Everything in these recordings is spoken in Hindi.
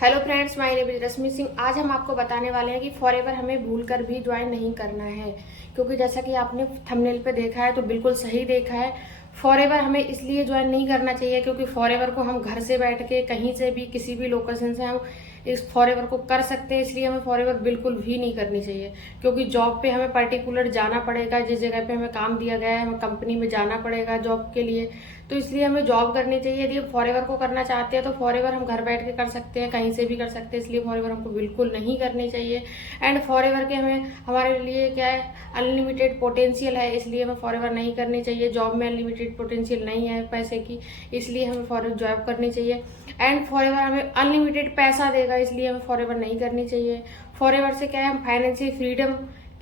Hello friends, my name is Rashmi Singh. आज हम आपको बताने वाले हैं कि फॉरएवर हमें भूलकर भी ज्वाइन नहीं करना है, क्योंकि जैसा कि आपने थंबनेल पे देखा है तो बिल्कुल सही देखा है। फॉरएवर हमें इसलिए ज्वाइन नहीं करना चाहिए क्योंकि फॉरएवर को हम घर से बैठ के कहीं से भी किसी भी लोकेशन से हम इस फॉरएवर को कर सकते हैं, इसलिए हमें फॉरएवर बिल्कुल भी नहीं करनी चाहिए। क्योंकि जॉब पे हमें पर्टिकुलर जाना पड़ेगा, जिस जगह पे हमें काम दिया गया है हमें कंपनी में जाना पड़ेगा जॉब के लिए, तो इसलिए हमें जॉब करनी चाहिए। यदि फॉरएवर को करना चाहते हैं तो फॉरएवर हम घर बैठ के कर सकते हैं, कहीं से भी कर सकते हैं, इसलिए फॉरएवर हमको बिल्कुल नहीं करनी चाहिए। एंड फॉरएवर के हमें हमारे लिए क्या है, अनलिमिटेड पोटेंशियल है, इसलिए हमें फॉरएवर नहीं करनी चाहिए। जॉब में अनलिमिटेड पोटेंशियल नहीं है पैसे की, इसलिए हमें फॉरएवर जॉब करनी चाहिए। एंड फॉरएवर हमें अनलिमिटेड पैसा देगा, इसलिए हमें फॉरएवर नहीं करनी चाहिए। फॉरएवर से क्या है, हम फाइनेंशियल फ्रीडम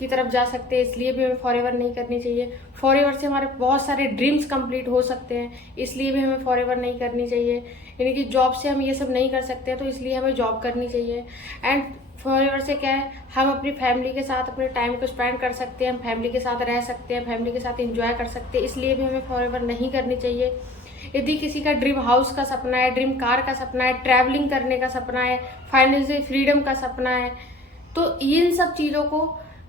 की तरफ जा सकते हैं, इसलिए भी हमें फॉरएवर नहीं करनी चाहिए। फॉरएवर से हमारे बहुत सारे ड्रीम्स कंप्लीट हो सकते हैं, इसलिए भी हमें फॉरएवर नहीं करनी चाहिए। यानी कि जॉब से हम ये सब नहीं कर सकते हैं, तो इसलिए हमें जॉब करनी चाहिए। एंड फॉरएवर से क्या है, हम अपनी फैमिली के साथ अपने टाइम को स्पेंड कर सकते हैं, हम फैमिली के साथ रह सकते हैं, फैमिली के साथ एंजॉय कर सकते हैं, इसलिए भी हमें फॉरएवर नहीं करनी चाहिए। यदि किसी का ड्रीम हाउस का सपना है, ड्रीम कार का सपना है, ट्रैवलिंग करने का सपना है, फाइनेंशियल फ्रीडम का सपना है, तो इन सब चीज़ों को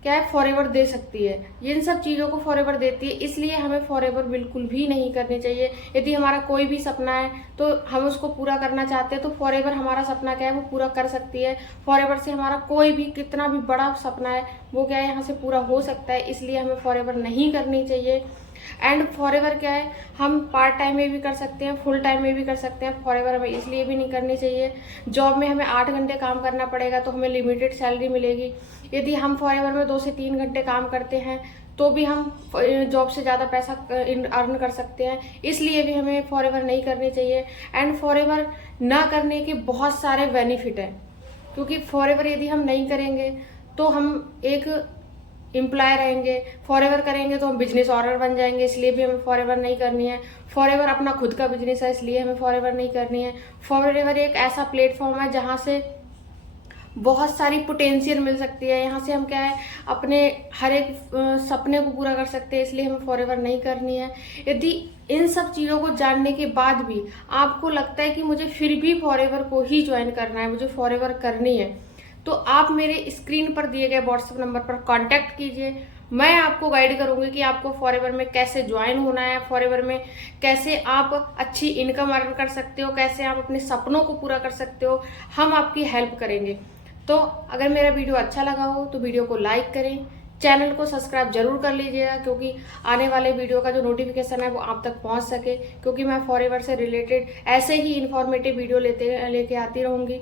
क्या है, फॉरएवर दे सकती है। इन सब चीज़ों को फॉरएवर देती है, इसलिए हमें फॉरएवर बिल्कुल भी नहीं करनी चाहिए। यदि हमारा कोई भी सपना है तो हम उसको पूरा करना चाहते हैं, तो फॉरएवर हमारा सपना क्या है वो पूरा कर सकती है। फॉरएवर से हमारा कोई भी कितना भी बड़ा सपना है वो क्या है यहाँ से पूरा हो सकता है, इसलिए हमें फॉरएवर नहीं करनी चाहिए। एंड फॉरएवर क्या है, हम पार्ट टाइम में भी कर सकते हैं, फुल टाइम में भी कर सकते हैं। फॉरएवर हमें इसलिए भी नहीं करनी चाहिए। जॉब में हमें 8 घंटे काम करना पड़ेगा तो हमें लिमिटेड सैलरी मिलेगी। यदि हम फॉरएवर में 2 से 3 घंटे काम करते हैं तो भी हम जॉब से ज़्यादा पैसा अर्न कर सकते हैं, इसलिए भी हमें फॉरएवर नहीं करनी चाहिए। एंड फॉरएवर ना करने के बहुत सारे बेनिफिट हैं, क्योंकि फॉरएवर यदि हम नहीं करेंगे तो हम एक एम्प्लॉय रहेंगे। फॉरएवर करेंगे तो हम बिजनेस ऑनर बन जाएंगे, इसलिए भी हमें फॉरएवर नहीं करनी है। फॉरएवर अपना खुद का बिजनेस है, इसलिए हमें फॉरएवर नहीं करनी है। फॉरएवर एक ऐसा प्लेटफॉर्म है जहाँ से बहुत सारी पोटेंशियल मिल सकती है, यहाँ से हम क्या है अपने हर एक सपने को पूरा कर सकते हैं, इसलिए हमें फॉरएवर नहीं करनी है। यदि इन सब चीज़ों को जानने के बाद भी आपको लगता है कि मुझे फिर भी फॉरएवर को ही ज्वाइन करना है, मुझे फॉरएवर करनी है, तो आप मेरे स्क्रीन पर दिए गए व्हाट्सएप नंबर पर कांटेक्ट कीजिए। मैं आपको गाइड करूंगी कि आपको फॉरएवर में कैसे ज्वाइन होना है, फॉरएवर में कैसे आप अच्छी इनकम अर्न कर सकते हो, कैसे आप अपने सपनों को पूरा कर सकते हो। हम आपकी हेल्प करेंगे। तो अगर मेरा वीडियो अच्छा लगा हो तो वीडियो को लाइक करें, चैनल को सब्सक्राइब जरूर कर लीजिएगा, क्योंकि आने वाले वीडियो का जो नोटिफिकेशन है वो आप तक पहुंच सके, क्योंकि मैं फॉरएवर से रिलेटेड ऐसे ही इंफॉर्मेटिव वीडियो लेके आती रहूंगी।